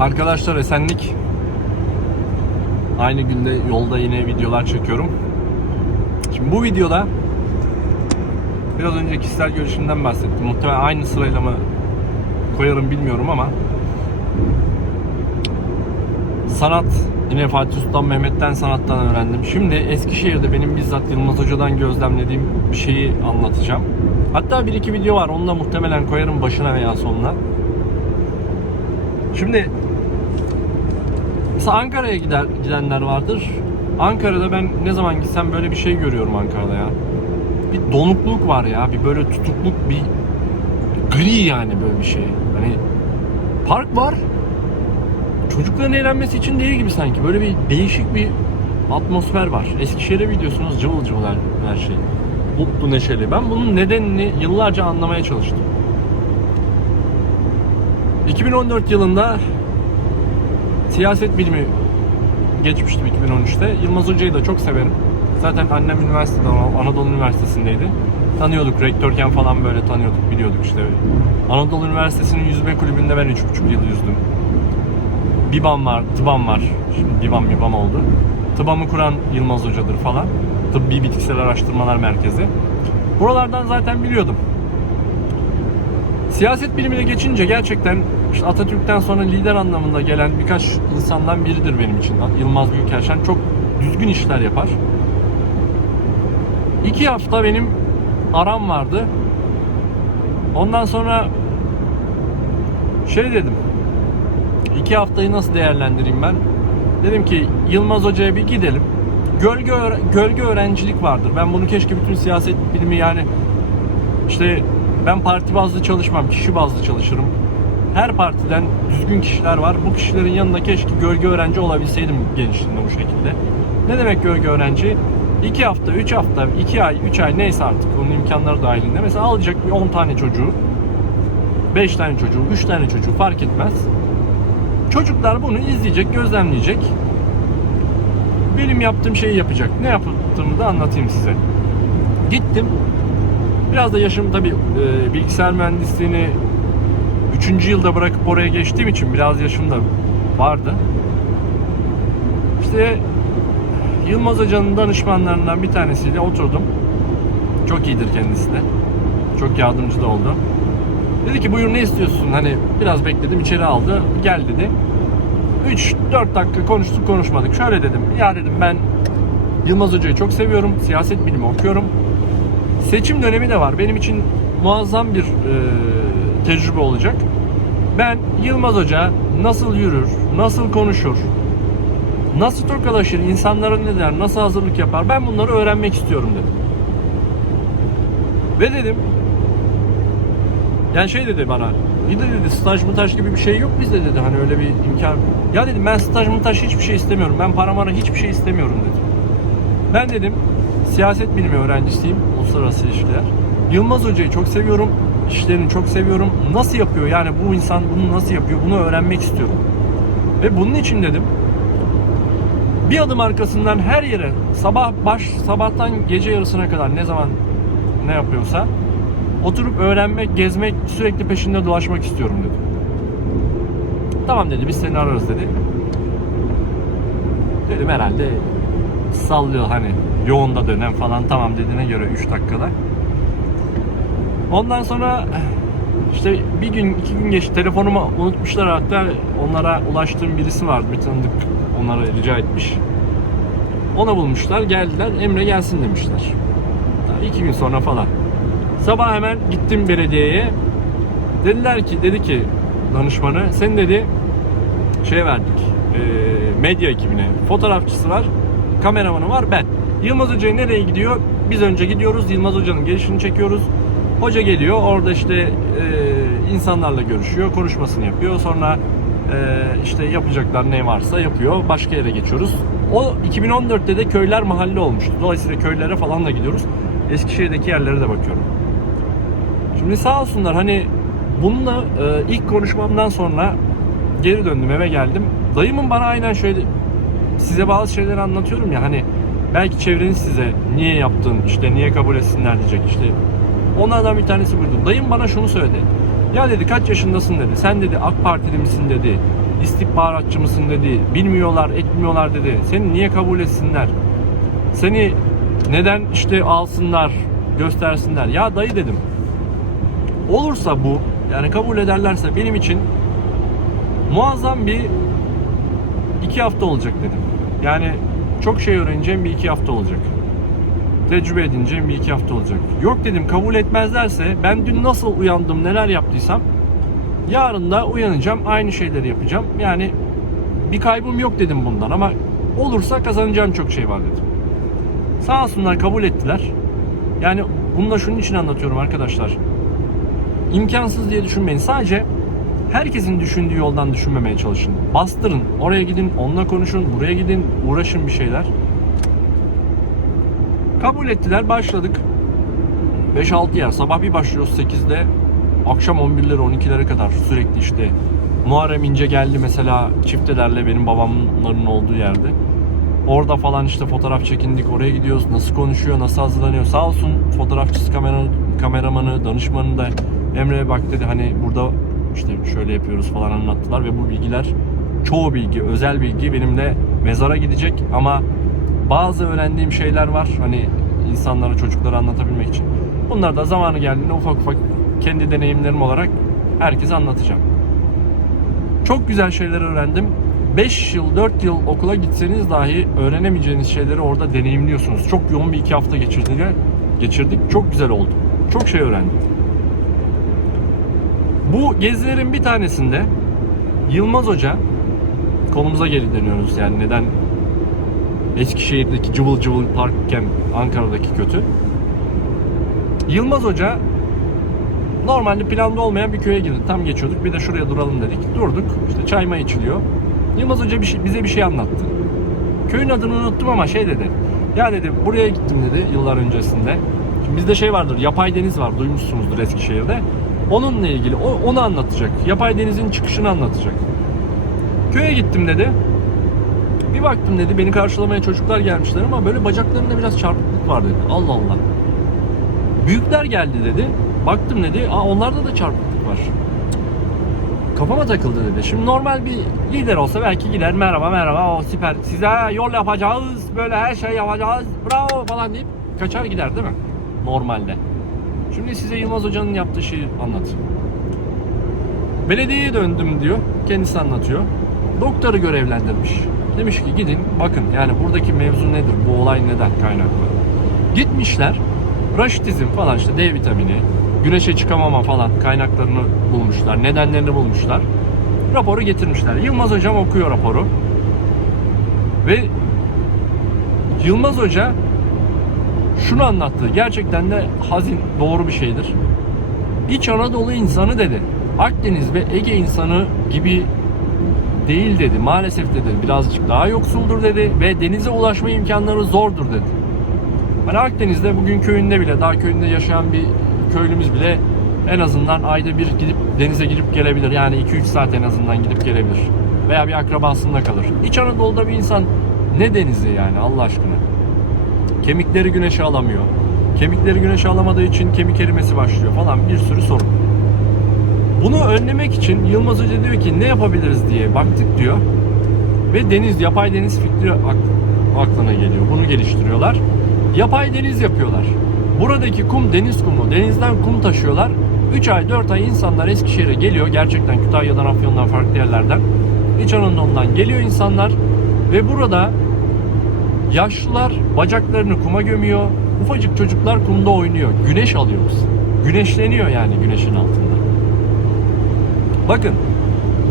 Arkadaşlar esenlik. Aynı günde yolda yine videolar çekiyorum. Şimdi bu videoda biraz önce kişisel görüşümden bahsettim. Muhtemelen aynı sırayla mı koyarım bilmiyorum ama sanat yine Fatih Sultan Mehmet'ten sanattan öğrendim. Şimdi Eskişehir'de benim bizzat Yılmaz Hoca'dan gözlemlediğim bir şeyi anlatacağım. Hatta bir iki video var. Onu da muhtemelen koyarım başına veya sonuna. Şimdi mesela Ankara'ya gider, gidenler vardır. Ankara'da ben ne zaman gitsem böyle bir şey görüyorum Ankara'da ya. Bir donukluk var ya. Bir böyle tutukluk, bir gri yani böyle bir şey. Hani park var. Çocukların eğlenmesi için değil gibi sanki. Böyle bir değişik bir atmosfer var. Eskişehir'e gidiyorsunuz cıvıl cıvıl her, her şey. Mutlu, neşeli. Ben bunun nedenini yıllarca anlamaya çalıştım. 2014 yılında siyaset bilimi geçmiştim 2013'te. Yılmaz Hoca'yı da çok severim. Zaten annem üniversitede, Anadolu Üniversitesi'ndeydi. Tanıyorduk, rektörken falan böyle tanıyorduk, biliyorduk işte. Anadolu Üniversitesi'nin yüzme kulübünde ben 3,5 yıl yüzdüm. BİBAM var, TİBAM var. Şimdi BİBAM BİBAM oldu. TİBAM'ı kuran Yılmaz Hoca'dır falan. Tıbbi Bitkisel Araştırmalar Merkezi. Buralardan zaten biliyordum. Siyaset bilimine geçince gerçekten işte Atatürk'ten sonra lider anlamında gelen birkaç insandan biridir benim için. Yılmaz Büyükelçen çok düzgün işler yapar. İki hafta benim aram vardı. Ondan sonra şey dedim. İki haftayı nasıl değerlendireyim ben? Dedim ki Yılmaz Hoca'ya bir gidelim. Gölge, öğre- gölge öğrencilik vardır. Ben bunu keşke bütün siyaset bilimi yani işte ben parti bazlı çalışmam, kişi bazlı çalışırım. Her partiden düzgün kişiler var. Bu kişilerin yanında keşke gölge öğrenci olabilseydim gençliğimde bu şekilde. Ne demek gölge öğrenci? 2 hafta, 3 hafta, 2 ay, 3 ay neyse artık onun imkanları dahilinde. Mesela alacak bir 10 tane çocuğu, 5 tane çocuğu, 3 tane çocuğu fark etmez. Çocuklar bunu izleyecek, gözlemleyecek. Benim yaptığım şeyi yapacak. Ne yaptığımı da anlatayım size. Gittim. Biraz da yaşım tabii e, bilgisayar mühendisliğini 3. yılda bırakıp oraya geçtiğim için biraz yaşım da vardı. İşte Yılmaz Hoca'nın danışmanlarından bir tanesiyle oturdum. Çok iyidir kendisi de. Çok yardımcı da oldu. Dedi ki buyur ne istiyorsun? Hani biraz bekledim içeri aldı. Gel dedi. 3-4 dakika konuştuk konuşmadık. Şöyle dedim. Ya dedim ben Yılmaz Hoca'yı çok seviyorum. Siyaset bilimi okuyorum. Seçim dönemi de var. Benim için muazzam bir e, tecrübe olacak. Ben Yılmaz Hoca nasıl yürür, nasıl konuşur, nasıl tokalaşır, insanlara ne der, nasıl hazırlık yapar ben bunları öğrenmek istiyorum dedim. Ve dedim yani şey dedi bana bir de dedi staj mıtaj gibi bir şey yok bizde dedi hani öyle bir imkan. Ya dedim ben staj mıtaj hiçbir şey istemiyorum. Ben para hiçbir şey istemiyorum dedim. Ben dedim siyaset bilimi öğrencisiyim. Uluslararası ilişkiler. Yılmaz Hoca'yı çok seviyorum. İşlerini çok seviyorum. Nasıl yapıyor yani bu insan bunu nasıl yapıyor bunu öğrenmek istiyorum. Ve bunun için dedim bir adım arkasından her yere sabah baş sabahtan gece yarısına kadar ne zaman ne yapıyorsa oturup öğrenmek, gezmek, sürekli peşinde dolaşmak istiyorum dedim. Tamam dedi biz seni ararız dedi. Dedim herhalde sallıyor hani yoğunda dönem falan tamam dediğine göre 3 dakikada. Ondan sonra işte bir gün iki gün geçti telefonumu unutmuşlar hatta onlara ulaştığım birisi vardı bir tanıdık onlara rica etmiş. Ona bulmuşlar geldiler Emre gelsin demişler. Daha iki gün sonra falan. Sabah hemen gittim belediyeye. Dediler ki dedi ki danışmanı sen dedi şey verdik e, medya ekibine fotoğrafçısı var kameramanı var ben. Yılmaz Hoca nereye gidiyor? Biz önce gidiyoruz Yılmaz Hoca'nın gelişini çekiyoruz. Hoca geliyor orada işte e, insanlarla görüşüyor konuşmasını yapıyor sonra e, işte yapacaklar ne varsa yapıyor başka yere geçiyoruz. O 2014'te de köyler mahalle olmuştu. Dolayısıyla köylere falan da gidiyoruz. Eskişehir'deki yerlere de bakıyorum. Şimdi sağ olsunlar hani bununla e, ilk konuşmamdan sonra geri döndüm eve geldim. Dayımın bana aynen şöyle size bazı şeyleri anlatıyorum ya hani belki çevreniz size niye yaptın işte niye kabul etsinler diyecek işte onlardan bir tanesi buydu. Dayım bana şunu söyledi. Ya dedi kaç yaşındasın dedi. Sen dedi AK Partili misin dedi. istihbaratçı mısın dedi. Bilmiyorlar, etmiyorlar dedi. Seni niye kabul etsinler? Seni neden işte alsınlar, göstersinler? Ya dayı dedim. Olursa bu, yani kabul ederlerse benim için muazzam bir iki hafta olacak dedim. Yani çok şey öğreneceğim bir iki hafta olacak. Tecrübe edineceğim bir iki hafta olacak. Yok dedim kabul etmezlerse ben dün nasıl uyandım neler yaptıysam yarın da uyanacağım aynı şeyleri yapacağım. Yani bir kaybım yok dedim bundan ama olursa kazanacağım çok şey var dedim. Sağ olsunlar kabul ettiler. Yani bunu da şunun için anlatıyorum arkadaşlar. İmkansız diye düşünmeyin. Sadece herkesin düşündüğü yoldan düşünmemeye çalışın. Bastırın. Oraya gidin, onunla konuşun, buraya gidin, uğraşın bir şeyler. Kabul ettiler, başladık. 5-6 yer. Sabah bir başlıyoruz 8'de. Akşam 11'lere 12'lere kadar sürekli işte. Muharrem İnce geldi mesela çiftelerle benim babamların olduğu yerde. Orada falan işte fotoğraf çekindik. Oraya gidiyoruz. Nasıl konuşuyor, nasıl hazırlanıyor. Sağ olsun fotoğrafçısı, kamera, kameramanı, danışmanı da Emre'ye bak dedi hani burada işte şöyle yapıyoruz falan anlattılar ve bu bilgiler çoğu bilgi, özel bilgi benimle mezara gidecek ama bazı öğrendiğim şeyler var hani insanlara, çocuklara anlatabilmek için. Bunları da zamanı geldiğinde ufak ufak kendi deneyimlerim olarak herkese anlatacağım. Çok güzel şeyler öğrendim. 5 yıl, 4 yıl okula gitseniz dahi öğrenemeyeceğiniz şeyleri orada deneyimliyorsunuz. Çok yoğun bir iki hafta geçirdik. geçirdik. Çok güzel oldu. Çok şey öğrendim. Bu gezilerin bir tanesinde Yılmaz Hoca konumuza geri dönüyoruz yani neden Eskişehir'deki cıvıl cıvıl parkken Ankara'daki kötü. Yılmaz Hoca normalde planda olmayan bir köye girdi. Tam geçiyorduk. Bir de şuraya duralım dedik. Durduk. İşte çay may içiliyor. Yılmaz Hoca bir şey, bize bir şey anlattı. Köyün adını unuttum ama şey dedi. Ya dedi buraya gittim dedi yıllar öncesinde. Şimdi bizde şey vardır. Yapay deniz var. Duymuşsunuzdur Eskişehir'de. Onunla ilgili o, onu anlatacak. Yapay denizin çıkışını anlatacak. Köye gittim dedi. Bir baktım dedi beni karşılamaya çocuklar gelmişler ama böyle bacaklarında biraz çarpıklık var dedi. Allah Allah. Büyükler geldi dedi. Baktım dedi. Aa onlarda da çarpıklık var. Kafama takıldı dedi. Şimdi normal bir lider olsa belki gider merhaba merhaba o süper size yol yapacağız böyle her şey yapacağız bravo falan deyip kaçar gider değil mi? Normalde. Şimdi size Yılmaz Hoca'nın yaptığı şeyi anlatayım. Belediyeye döndüm diyor. Kendisi anlatıyor. Doktoru görevlendirmiş. Demiş ki gidin bakın yani buradaki mevzu nedir? Bu olay neden kaynaklı? Gitmişler. Raşitizm falan işte D vitamini, güneşe çıkamama falan kaynaklarını bulmuşlar. Nedenlerini bulmuşlar. Raporu getirmişler. Yılmaz Hocam okuyor raporu. Ve Yılmaz Hoca şunu anlattı. Gerçekten de hazin doğru bir şeydir. İç Anadolu insanı dedi. Akdeniz ve Ege insanı gibi değil dedi. Maalesef dedi. Birazcık daha yoksuldur dedi ve denize ulaşma imkanları zordur dedi. Hani Akdeniz'de bugün köyünde bile, daha köyünde yaşayan bir köylümüz bile en azından ayda bir gidip denize girip gelebilir. Yani 2-3 saat en azından gidip gelebilir. Veya bir akrabasında kalır. İç Anadolu'da bir insan ne denizi yani Allah aşkına. Kemikleri güneşe alamıyor. Kemikleri güneşe alamadığı için kemik erimesi başlıyor falan bir sürü sorun. Bunu önlemek için Yılmaz Hoca diyor ki ne yapabiliriz diye baktık diyor. Ve deniz, yapay deniz fikri ak- aklına geliyor. Bunu geliştiriyorlar. Yapay deniz yapıyorlar. Buradaki kum deniz kumu. Denizden kum taşıyorlar. 3 ay 4 ay insanlar Eskişehir'e geliyor. Gerçekten Kütahya'dan, Afyon'dan, farklı yerlerden. İç Anadolu'dan geliyor insanlar. Ve burada yaşlılar bacaklarını kuma gömüyor. Ufacık çocuklar kumda oynuyor. Güneş alıyoruz. Güneşleniyor yani güneşin altında. Bakın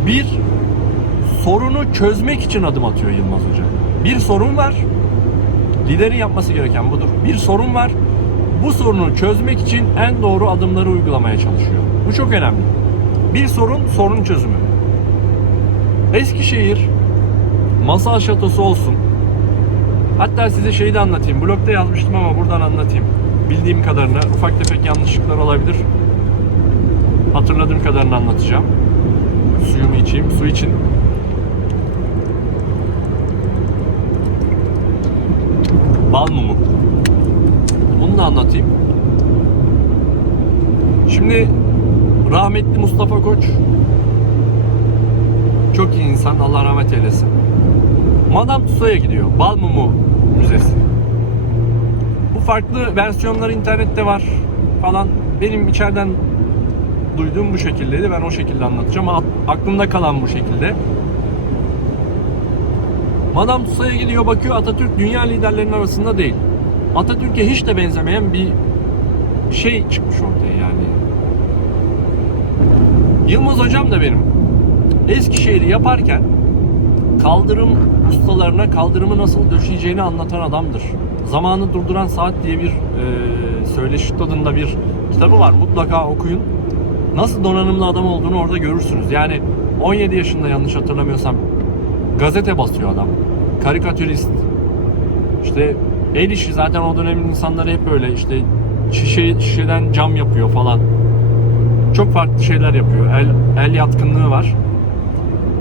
bir sorunu çözmek için adım atıyor Yılmaz Hoca. Bir sorun var. Liderin yapması gereken budur. Bir sorun var. Bu sorunu çözmek için en doğru adımları uygulamaya çalışıyor. Bu çok önemli. Bir sorun, sorun çözümü. Eskişehir masal şatosu olsun. Hatta size şeyi de anlatayım. Blogda yazmıştım ama buradan anlatayım. Bildiğim kadarını ufak tefek yanlışlıklar olabilir. Hatırladığım kadarını anlatacağım. Suyumu içeyim. Su için. Bal mumu. Bunu da anlatayım. Şimdi rahmetli Mustafa Koç çok iyi insan. Allah rahmet eylesin. Madame Tussauds'a gidiyor. Bal Mumu Müzesi. Bu farklı versiyonları internette var falan. Benim içeriden duyduğum bu şekildeydi. Ben o şekilde anlatacağım. At- Aklımda kalan bu şekilde. Madame Tussauds'a gidiyor bakıyor Atatürk dünya liderlerinin arasında değil. Atatürk'e hiç de benzemeyen bir şey çıkmış ortaya yani. Yılmaz hocam da benim Eskişehir'i yaparken kaldırım ustalarına kaldırımı nasıl döşeyeceğini anlatan adamdır. Zamanı Durduran Saat diye bir e, söyleşi tadında bir kitabı var. Mutlaka okuyun. Nasıl donanımlı adam olduğunu orada görürsünüz. Yani 17 yaşında yanlış hatırlamıyorsam gazete basıyor adam. Karikatürist. İşte el işi zaten o dönemin insanları hep böyle işte şişe, şişeden cam yapıyor falan. Çok farklı şeyler yapıyor. El, el yatkınlığı var.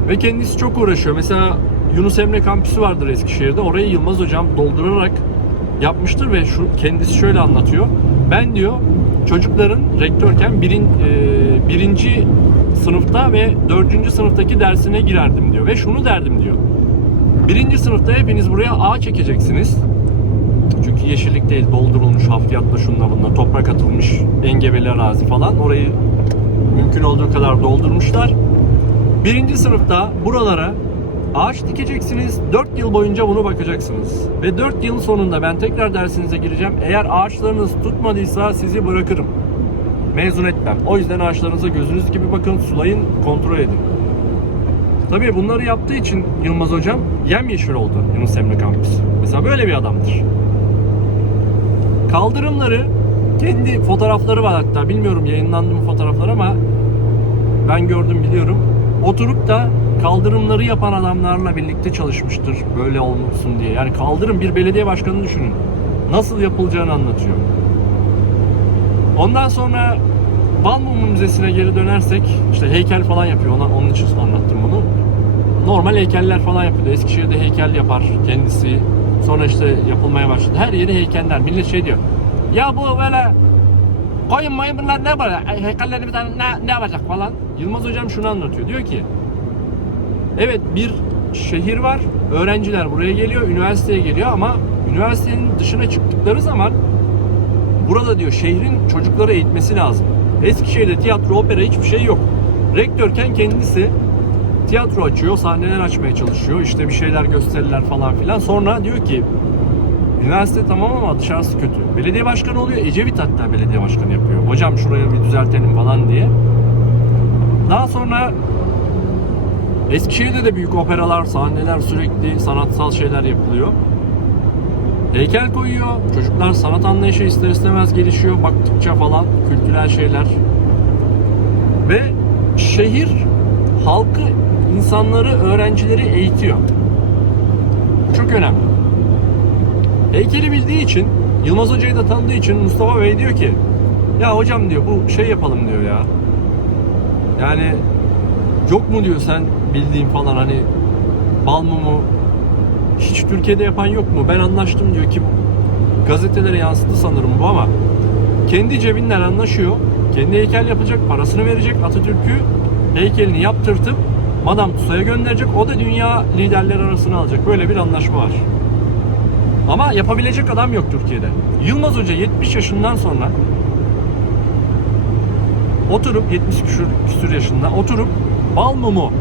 Ve kendisi çok uğraşıyor. Mesela Yunus Emre kampüsü vardır Eskişehir'de. Orayı Yılmaz hocam doldurarak yapmıştır ve şu kendisi şöyle anlatıyor. Ben diyor çocukların rektörken birin, e, birinci sınıfta ve dördüncü sınıftaki dersine girerdim diyor. Ve şunu derdim diyor. Birinci sınıfta hepiniz buraya ağaç çekeceksiniz. Çünkü yeşillik değil doldurulmuş hafriyatla şunla bunla toprak atılmış engebeli arazi falan. Orayı mümkün olduğu kadar doldurmuşlar. Birinci sınıfta buralara ağaç dikeceksiniz. 4 yıl boyunca bunu bakacaksınız. Ve 4 yıl sonunda ben tekrar dersinize gireceğim. Eğer ağaçlarınız tutmadıysa sizi bırakırım. Mezun etmem. O yüzden ağaçlarınıza gözünüz gibi bakın, sulayın, kontrol edin. Tabii bunları yaptığı için Yılmaz Hocam yemyeşil oldu Yunus Emre Kampüsü. Mesela böyle bir adamdır. Kaldırımları kendi fotoğrafları var hatta. Bilmiyorum yayınlandı mı fotoğraflar ama ben gördüm biliyorum. Oturup da kaldırımları yapan adamlarla birlikte çalışmıştır böyle olsun diye. Yani kaldırım bir belediye başkanını düşünün. Nasıl yapılacağını anlatıyor. Ondan sonra Balmumu Müzesi'ne geri dönersek işte heykel falan yapıyor. Ona, onun için anlattım bunu. Normal heykeller falan yapıyordu. Eskişehir'de heykel yapar kendisi. Sonra işte yapılmaya başladı. Her yeri heykeller. Millet şey diyor. Ya bu böyle koyun mayın bunlar ne böyle? Heykelleri bir tane ne, ne yapacak falan. Yılmaz hocam şunu anlatıyor. Diyor ki evet bir şehir var. Öğrenciler buraya geliyor. Üniversiteye geliyor ama üniversitenin dışına çıktıkları zaman burada diyor şehrin çocukları eğitmesi lazım. Eskişehir'de tiyatro, opera hiçbir şey yok. Rektörken kendisi tiyatro açıyor, sahneler açmaya çalışıyor. İşte bir şeyler gösteriler falan filan. Sonra diyor ki üniversite tamam ama dışarısı kötü. Belediye başkanı oluyor. Ecevit hatta belediye başkanı yapıyor. Hocam şurayı bir düzeltelim falan diye. Daha sonra Eskişehir'de de büyük operalar, sahneler sürekli sanatsal şeyler yapılıyor. Heykel koyuyor. Çocuklar sanat anlayışı ister istemez gelişiyor baktıkça falan kültürel şeyler. Ve şehir halkı, insanları, öğrencileri eğitiyor. Çok önemli. Heykeli bildiği için, Yılmaz Hoca'yı da tanıdığı için Mustafa Bey diyor ki ya hocam diyor bu şey yapalım diyor ya. Yani yok mu diyor sen bildiğin falan hani bal mumu hiç Türkiye'de yapan yok mu? Ben anlaştım diyor ki gazetelere yansıdı sanırım bu ama kendi cebinden anlaşıyor. Kendi heykel yapacak, parasını verecek Atatürk'ü heykelini yaptırtıp Madame Tussauds'a gönderecek. O da dünya liderleri arasına alacak. Böyle bir anlaşma var. Ama yapabilecek adam yok Türkiye'de. Yılmaz Hoca 70 yaşından sonra oturup 70 küsür, küsür yaşında oturup bal mumu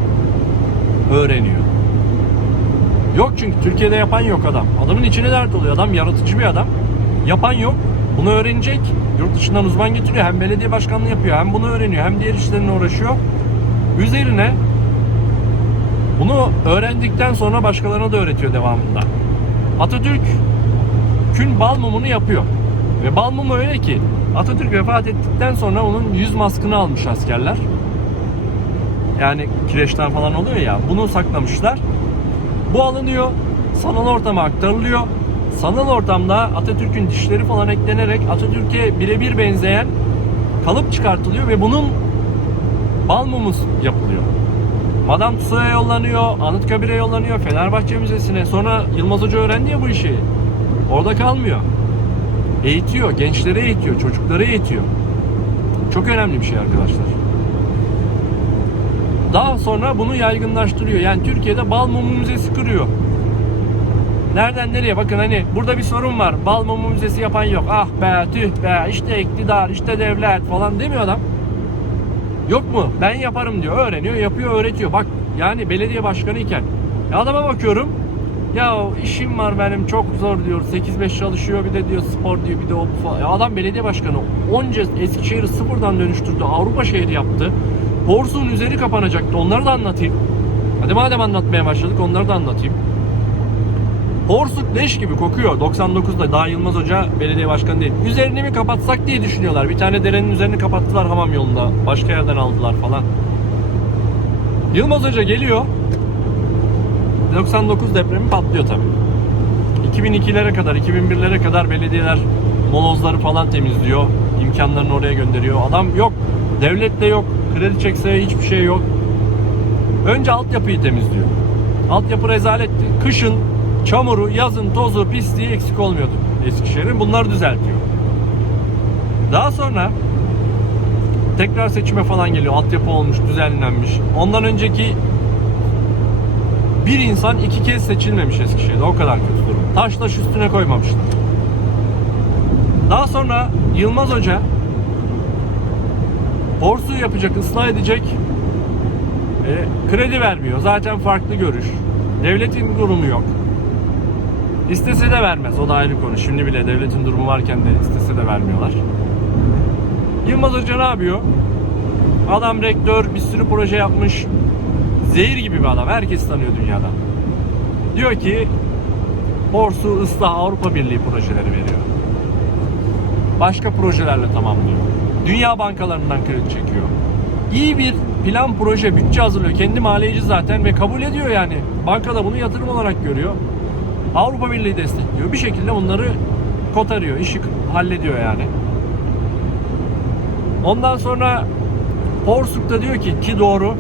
öğreniyor. Yok çünkü Türkiye'de yapan yok adam. Adamın içine dert oluyor. Adam yaratıcı bir adam. Yapan yok. Bunu öğrenecek. Yurt dışından uzman getiriyor. Hem belediye başkanlığı yapıyor. Hem bunu öğreniyor. Hem diğer işlerine uğraşıyor. Üzerine bunu öğrendikten sonra başkalarına da öğretiyor devamında. Atatürk kün bal mumunu yapıyor. Ve bal mumu öyle ki Atatürk vefat ettikten sonra onun yüz maskını almış askerler. Yani kireçten falan oluyor ya. Bunu saklamışlar. Bu alınıyor, sanal ortama aktarılıyor. Sanal ortamda Atatürk'ün dişleri falan eklenerek Atatürk'e birebir benzeyen kalıp çıkartılıyor ve bunun bal mumu yapılıyor. Madame Tussauds'a yollanıyor, Anıtkabir'e yollanıyor, Fenerbahçe Müzesi'ne. Sonra Yılmaz Hoca öğrendi ya bu işi. Orada kalmıyor. Eğitiyor, gençleri eğitiyor, çocukları eğitiyor. Çok önemli bir şey arkadaşlar. Daha sonra bunu yaygınlaştırıyor. Yani Türkiye'de bal mumu müzesi kuruyor. Nereden nereye? Bakın hani burada bir sorun var. Bal mumu müzesi yapan yok. Ah be tüh be işte iktidar işte devlet falan demiyor adam. Yok mu? Ben yaparım diyor. Öğreniyor, yapıyor, öğretiyor. Bak yani belediye başkanı iken. Ya adama bakıyorum. Ya işim var benim çok zor diyor. 8-5 çalışıyor bir de diyor spor diyor bir de o falan. Ya adam belediye başkanı. Onca Eskişehir'i sıfırdan dönüştürdü. Avrupa şehri yaptı. Borsu'nun üzeri kapanacaktı. Onları da anlatayım. Hadi madem anlatmaya başladık onları da anlatayım. Porsuk leş gibi kokuyor. 99'da daha Yılmaz Hoca belediye başkanı değil. Üzerini mi kapatsak diye düşünüyorlar. Bir tane derenin üzerini kapattılar hamam yolunda. Başka yerden aldılar falan. Yılmaz Hoca geliyor. 99 depremi patlıyor tabii. 2002'lere kadar, 2001'lere kadar belediyeler molozları falan temizliyor. İmkanlarını oraya gönderiyor. Adam yok. Devlet de yok. Kredi çekse hiçbir şey yok. Önce altyapıyı temizliyor. Altyapı rezaletti. Kışın çamuru, yazın tozu, pisliği eksik olmuyordu Eskişehir'in. Bunları düzeltiyor. Daha sonra tekrar seçime falan geliyor. Altyapı olmuş, düzenlenmiş. Ondan önceki bir insan iki kez seçilmemiş Eskişehir'de. O kadar kötü durum. Taş taş üstüne koymamışlar. Daha sonra Yılmaz Hoca borsu yapacak, ıslah edecek e, kredi vermiyor. Zaten farklı görüş. Devletin durumu yok. İstese de vermez. O da ayrı konu. Şimdi bile devletin durumu varken de istese de vermiyorlar. Yılmaz Hoca ne yapıyor? Adam rektör, bir sürü proje yapmış. Zehir gibi bir adam. Herkes tanıyor dünyada. Diyor ki Borsu ıslah Avrupa Birliği projeleri veriyor. Başka projelerle tamamlıyor. Dünya bankalarından kredi çekiyor. İyi bir plan proje bütçe hazırlıyor. Kendi maliyeci zaten ve kabul ediyor yani. Bankada bunu yatırım olarak görüyor. Avrupa Birliği destekliyor. Bir şekilde bunları kotarıyor. işi hallediyor yani. Ondan sonra Porsuk da diyor ki ki doğru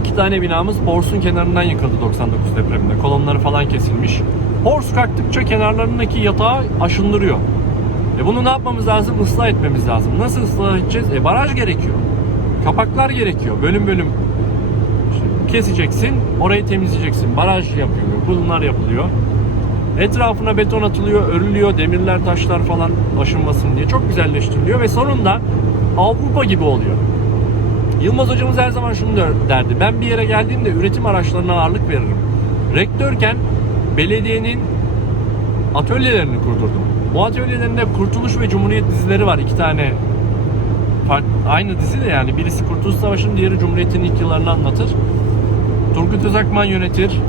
iki tane binamız Porsuk'un kenarından yıkıldı 99 depreminde. Kolonları falan kesilmiş. Porsuk aktıkça kenarlarındaki yatağı aşındırıyor. E bunu ne yapmamız lazım? Islah etmemiz lazım. Nasıl ıslah edeceğiz? E baraj gerekiyor. Kapaklar gerekiyor. Bölüm bölüm keseceksin, orayı temizleyeceksin. Baraj yapıyor. Bunlar yapılıyor. Etrafına beton atılıyor, örülüyor, demirler, taşlar falan aşınmasın diye çok güzelleştiriliyor ve sonunda Avrupa gibi oluyor. Yılmaz hocamız her zaman şunu derdi. Ben bir yere geldiğimde üretim araçlarına ağırlık veririm. Rektörken belediyenin atölyelerini kurdurdum. Bu atölyelerinde Kurtuluş ve Cumhuriyet dizileri var. iki tane aynı dizi de yani. Birisi Kurtuluş Savaşı'nın, diğeri Cumhuriyet'in ilk yıllarını anlatır. Turgut Özakman yönetir.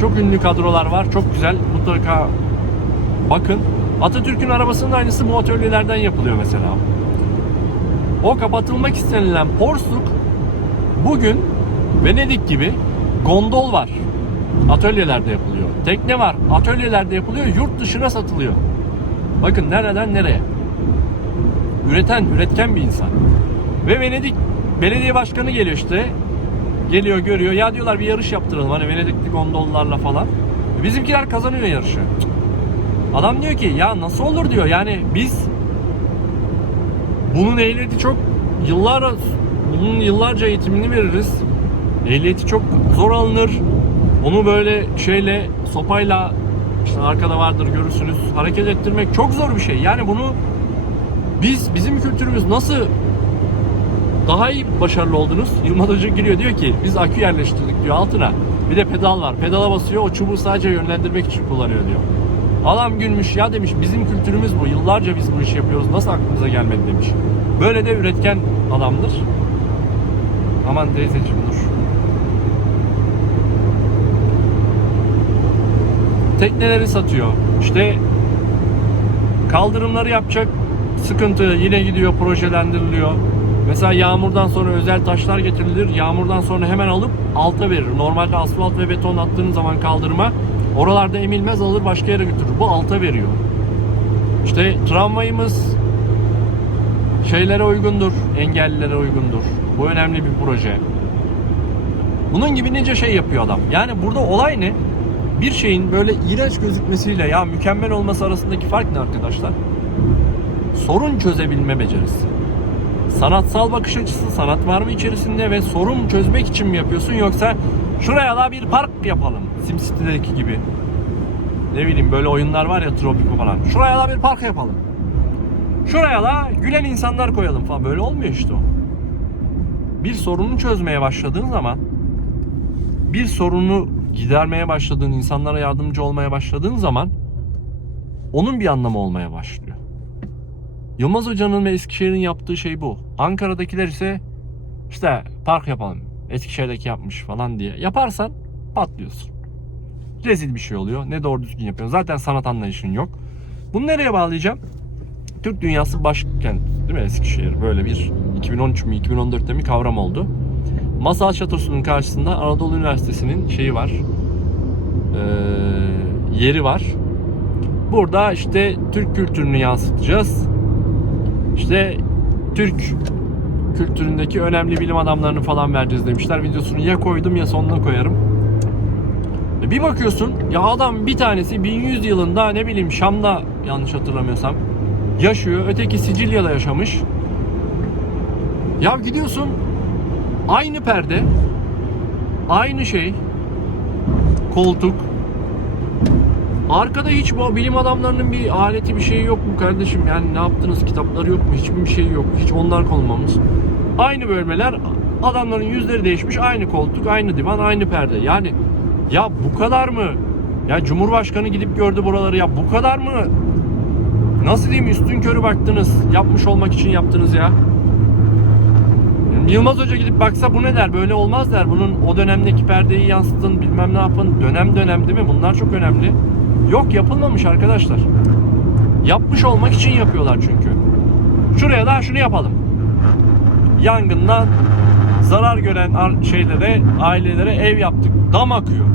Çok ünlü kadrolar var. Çok güzel. Mutlaka bakın. Atatürk'ün arabasının aynısı bu atölyelerden yapılıyor mesela. O kapatılmak istenilen Porsuk bugün Venedik gibi gondol var. Atölyelerde yapılıyor. Tekne var. Atölyelerde yapılıyor. Yurt dışına satılıyor. Bakın nereden nereye. Üreten, üretken bir insan. Ve Venedik belediye başkanı geliyor işte. Geliyor görüyor. Ya diyorlar bir yarış yaptıralım hani Venedikli gondollarla falan. E Bizimkiler kazanıyor yarışı. Adam diyor ki ya nasıl olur diyor. Yani biz bunun ehliyeti çok yıllar bunun yıllarca eğitimini veririz. Ehliyeti çok zor alınır. Onu böyle şeyle sopayla işte arkada vardır görürsünüz hareket ettirmek çok zor bir şey. Yani bunu biz bizim kültürümüz nasıl daha iyi başarılı oldunuz? Yılmaz Hoca giriyor diyor ki biz akü yerleştirdik diyor altına. Bir de pedal var. Pedala basıyor o çubuğu sadece yönlendirmek için kullanıyor diyor. Adam gülmüş ya demiş bizim kültürümüz bu. Yıllarca biz bu işi yapıyoruz. Nasıl aklımıza gelmedi demiş. Böyle de üretken adamdır. Aman teyzeciğim dur. Tekneleri satıyor. İşte kaldırımları yapacak sıkıntı yine gidiyor projelendiriliyor. Mesela yağmurdan sonra özel taşlar getirilir. Yağmurdan sonra hemen alıp alta verir. Normalde asfalt ve beton attığın zaman kaldırıma oralarda emilmez alır başka yere götürür. Bu alta veriyor. İşte tramvayımız şeylere uygundur, engellilere uygundur. Bu önemli bir proje. Bunun gibi nice şey yapıyor adam. Yani burada olay ne? Bir şeyin böyle iğrenç gözükmesiyle ya mükemmel olması arasındaki fark ne arkadaşlar? Sorun çözebilme becerisi. Sanatsal bakış açısı, sanat var mı içerisinde ve sorun çözmek için mi yapıyorsun yoksa şuraya da bir park yapalım. SimCity'deki gibi. Ne bileyim böyle oyunlar var ya Tropico falan. Şuraya da bir park yapalım. Şuraya da gülen insanlar koyalım falan. Böyle olmuyor işte o. Bir sorunu çözmeye başladığın zaman bir sorunu gidermeye başladığın, insanlara yardımcı olmaya başladığın zaman onun bir anlamı olmaya başlıyor. Yılmaz Hoca'nın ve Eskişehir'in yaptığı şey bu. Ankara'dakiler ise işte park yapalım. Eskişehir'deki yapmış falan diye. Yaparsan patlıyorsun. Rezil bir şey oluyor. Ne doğru düzgün yapıyorsun. Zaten sanat anlayışın yok. Bunu nereye bağlayacağım? Türk dünyası başkent değil mi Eskişehir? Böyle bir 2013 mü 2014'te mi kavram oldu. Masal Şatosu'nun karşısında Anadolu Üniversitesi'nin şeyi var. Ee, yeri var. Burada işte Türk kültürünü yansıtacağız. İşte Türk kültüründeki önemli bilim adamlarını falan vereceğiz demişler. Videosunu ya koydum ya sonuna koyarım. E Bir bakıyorsun ya adam bir tanesi 1100 yılında ne bileyim Şam'da yanlış hatırlamıyorsam yaşıyor. Öteki Sicilya'da yaşamış. Ya gidiyorsun aynı perde aynı şey koltuk Arkada hiç bu bilim adamlarının bir aleti bir şeyi yok mu kardeşim? Yani ne yaptınız? Kitapları yok mu? Hiçbir şey yok. Hiç onlar konulmamış. Aynı bölmeler adamların yüzleri değişmiş. Aynı koltuk, aynı divan, aynı perde. Yani ya bu kadar mı? Ya Cumhurbaşkanı gidip gördü buraları ya bu kadar mı? Nasıl diyeyim üstün körü baktınız. Yapmış olmak için yaptınız ya. Yılmaz Hoca gidip baksa bu ne der? Böyle olmaz der. Bunun o dönemdeki perdeyi yansıtın bilmem ne yapın. Dönem dönem değil mi? Bunlar çok önemli. Yok yapılmamış arkadaşlar. Yapmış olmak için yapıyorlar çünkü. Şuraya da şunu yapalım. Yangından zarar gören şeylere, ailelere ev yaptık. Dam akıyor.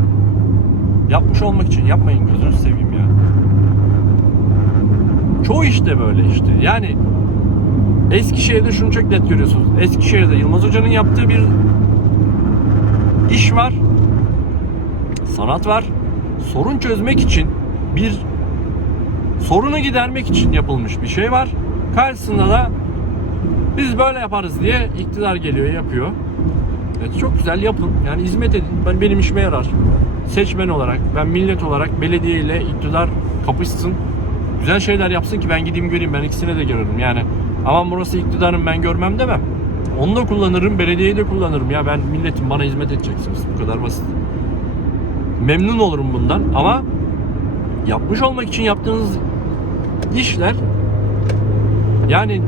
Yapmış olmak için yapmayın gözünüzü seveyim ya. Çoğu işte böyle işte. Yani Eskişehir'de şunu çok net görüyorsunuz. Eskişehir'de Yılmaz Hoca'nın yaptığı bir iş var. Sanat var. Sorun çözmek için bir sorunu gidermek için yapılmış bir şey var. Karşısında da biz böyle yaparız diye iktidar geliyor yapıyor. Evet, çok güzel yapın. Yani hizmet edin. Ben benim işime yarar. Seçmen olarak, ben millet olarak belediye ile iktidar kapışsın. Güzel şeyler yapsın ki ben gideyim göreyim. Ben ikisine de görürüm. Yani aman burası iktidarım ben görmem demem. Onu da kullanırım, belediyeyi de kullanırım. Ya ben milletim bana hizmet edeceksiniz. Bu kadar basit. Memnun olurum bundan ama yapmış olmak için yaptığınız işler yani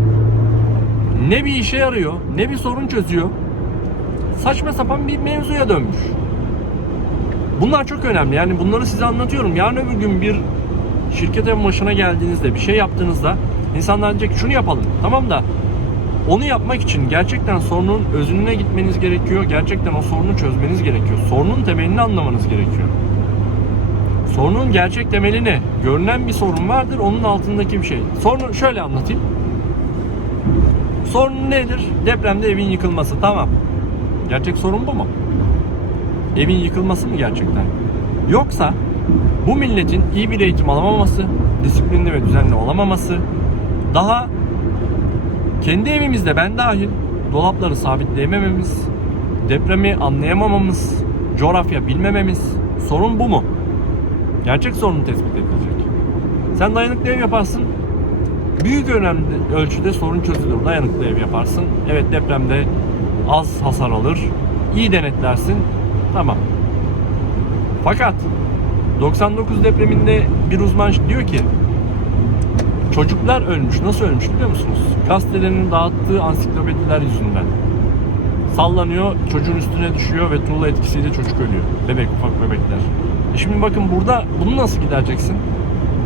ne bir işe yarıyor, ne bir sorun çözüyor. Saçma sapan bir mevzuya dönmüş. Bunlar çok önemli. Yani bunları size anlatıyorum. Yarın öbür gün bir şirketin başına geldiğinizde, bir şey yaptığınızda insanlar diyecek şunu yapalım. Tamam da onu yapmak için gerçekten sorunun özününe gitmeniz gerekiyor. Gerçekten o sorunu çözmeniz gerekiyor. Sorunun temelini anlamanız gerekiyor. Sorunun gerçek temeli ne? Görünen bir sorun vardır, onun altındaki bir şey. Sorunu şöyle anlatayım. Sorun nedir? Depremde evin yıkılması. Tamam. Gerçek sorun bu mu? Evin yıkılması mı gerçekten? Yoksa bu milletin iyi bir eğitim alamaması, disiplinli ve düzenli olamaması, daha kendi evimizde ben dahil dolapları sabitleyemememiz, depremi anlayamamamız, coğrafya bilmememiz, sorun bu mu? Gerçek sorunu tespit edilecek. Sen dayanıklı ev yaparsın, büyük önemli ölçüde sorun çözülür. Dayanıklı ev yaparsın. Evet depremde az hasar alır. iyi denetlersin. Tamam. Fakat 99 depreminde bir uzman diyor ki çocuklar ölmüş. Nasıl ölmüş biliyor musunuz? Gazetelerin dağıttığı ansiklopediler yüzünden. Sallanıyor, çocuğun üstüne düşüyor ve tuğla etkisiyle çocuk ölüyor. Bebek, ufak bebekler. E şimdi bakın burada bunu nasıl gidereceksin?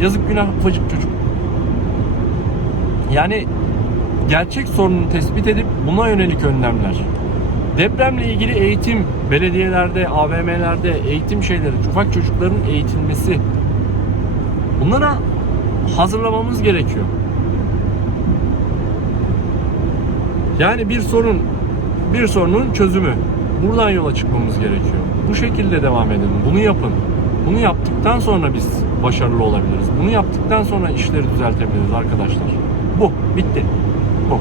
Yazık günah ufacık çocuk. Yani gerçek sorunu tespit edip buna yönelik önlemler. Depremle ilgili eğitim, belediyelerde, AVM'lerde eğitim şeyleri, ufak çocukların eğitilmesi. Bunlara hazırlamamız gerekiyor. Yani bir sorun, bir sorunun çözümü. Buradan yola çıkmamız gerekiyor. Bu şekilde devam edelim. Bunu yapın. Bunu yaptıktan sonra biz başarılı olabiliriz. Bunu yaptıktan sonra işleri düzeltebiliriz arkadaşlar. Bu. Bitti. Bu.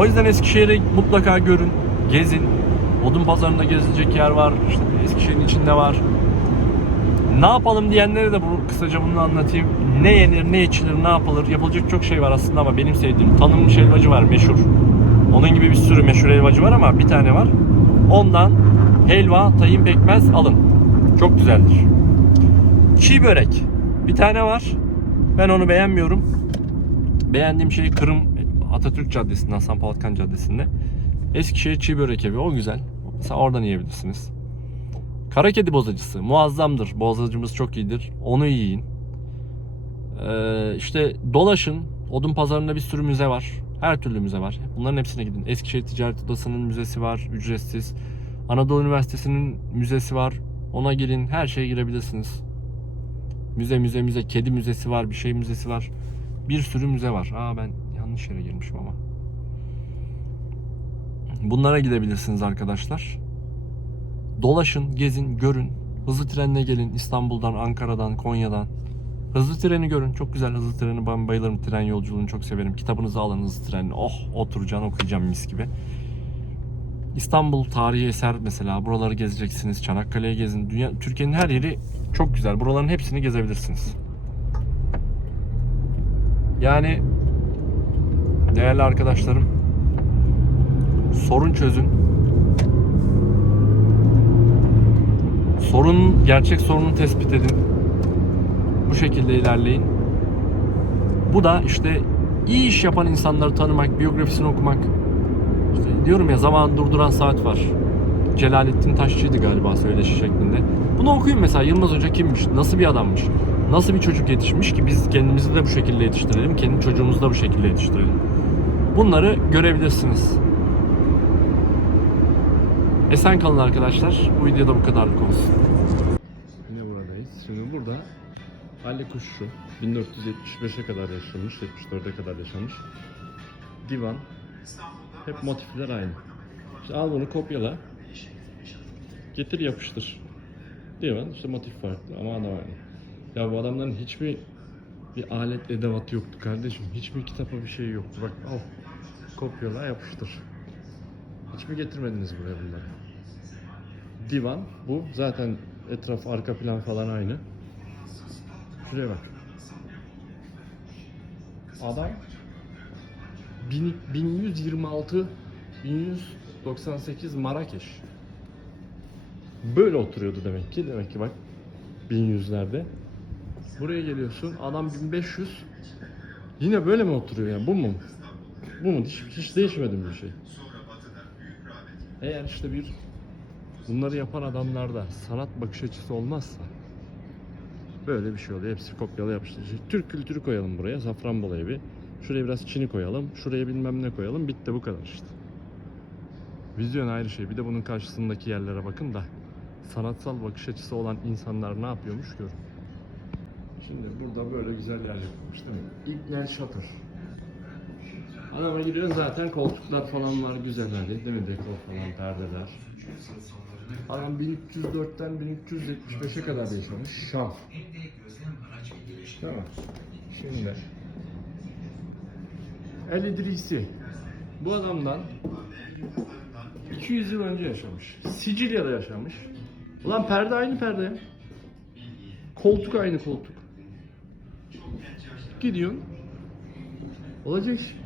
O yüzden Eskişehir'i mutlaka görün, gezin. Odun pazarında gezilecek yer var. İşte Eskişehir'in içinde var. Ne yapalım diyenlere de bu kısaca bunu anlatayım. Ne yenir, ne içilir, ne yapılır? Yapılacak çok şey var aslında ama benim sevdiğim tanınmış helvacı var meşhur. Onun gibi bir sürü meşhur helvacı var ama bir tane var. Ondan helva, tayin pekmez alın. Çok güzeldir. Çiğ börek. Bir tane var. Ben onu beğenmiyorum. Beğendiğim şey Kırım Atatürk Caddesi'nde, Hasan Palatkan Caddesi'nde. Eskişehir Çiğ Börek Evi. O güzel. Mesela oradan yiyebilirsiniz. Kara kedi bozacısı. Muazzamdır. Bozacımız çok iyidir. Onu yiyin. Ee, işte dolaşın. Odun pazarında bir sürü müze var. Her türlü müze var. Bunların hepsine gidin. Eskişehir Ticaret Odası'nın müzesi var. Ücretsiz. Anadolu Üniversitesi'nin müzesi var. Ona girin. Her şeye girebilirsiniz. Müze müze müze. Kedi müzesi var. Bir şey müzesi var. Bir sürü müze var. Aa ben yanlış yere girmişim ama. Bunlara gidebilirsiniz arkadaşlar. Dolaşın, gezin, görün. Hızlı trenle gelin İstanbul'dan, Ankara'dan, Konya'dan. Hızlı treni görün. Çok güzel hızlı treni. Ben bayılırım. Tren yolculuğunu çok severim. Kitabınızı alın hızlı tren. Oh oturacaksın okuyacaksın mis gibi. İstanbul tarihi eser mesela. Buraları gezeceksiniz. Çanakkale'ye gezin. Dünya, Türkiye'nin her yeri çok güzel. Buraların hepsini gezebilirsiniz. Yani değerli arkadaşlarım sorun çözün. Sorun, gerçek sorunu tespit edin. Bu şekilde ilerleyin. Bu da işte iyi iş yapan insanları tanımak, biyografisini okumak. İşte diyorum ya zaman durduran saat var. Celalettin Taşçı'ydı galiba söyleşi şeklinde. Bunu okuyun mesela Yılmaz Hoca kimmiş, nasıl bir adammış, nasıl bir çocuk yetişmiş ki biz kendimizi de bu şekilde yetiştirelim, kendi çocuğumuzu da bu şekilde yetiştirelim. Bunları görebilirsiniz. Esen kalın arkadaşlar. Bu videoda bu kadarlık olsun. Yine buradayız. Şimdi burada Ali Kuşçu 1475'e kadar yaşamış, 74'e kadar yaşamış. Divan. Hep motifler aynı. İşte al bunu kopyala. Getir yapıştır. Divan işte motif farklı ama ana aynı. Ya bu adamların hiçbir bir alet edevatı yoktu kardeşim. Hiçbir kitapa bir şey yoktu. Bak al. Kopyala yapıştır. Hiç mi getirmediniz buraya bunları? Divan bu. Zaten etraf arka plan falan aynı. Şuraya bak. Adam 1000 1126 1198 Marrakeş. Böyle oturuyordu demek ki. Demek ki bak 1100'lerde. Buraya geliyorsun. Adam 1500. Yine böyle mi oturuyor yani? Bu mu? Bu mu? Hiç, hiç değişmedi mi bir şey? Eğer işte bir bunları yapan adamlarda sanat bakış açısı olmazsa böyle bir şey oluyor. Hepsi kopyalı yapıştır. Türk kültürü koyalım buraya. Safranbolu evi. Şuraya biraz Çin'i koyalım. Şuraya bilmem ne koyalım. Bitti bu kadar işte. Vizyon ayrı şey. Bir de bunun karşısındaki yerlere bakın da sanatsal bakış açısı olan insanlar ne yapıyormuş görün. Şimdi burada böyle güzel yer yapılmış değil mi? İlkler Şatır. Adama giriyorsun zaten koltuklar falan var güzel hani değil mi? Dekor falan perdeler. Adam 1304'ten 1375'e kadar yaşamış. Şam. Tamam. Şimdi. El İdrisi. Bu adamdan 200 yıl önce yaşamış. Sicilya'da yaşamış. Ulan perde aynı perde. Koltuk aynı koltuk. Gidiyorsun. Olacak iş.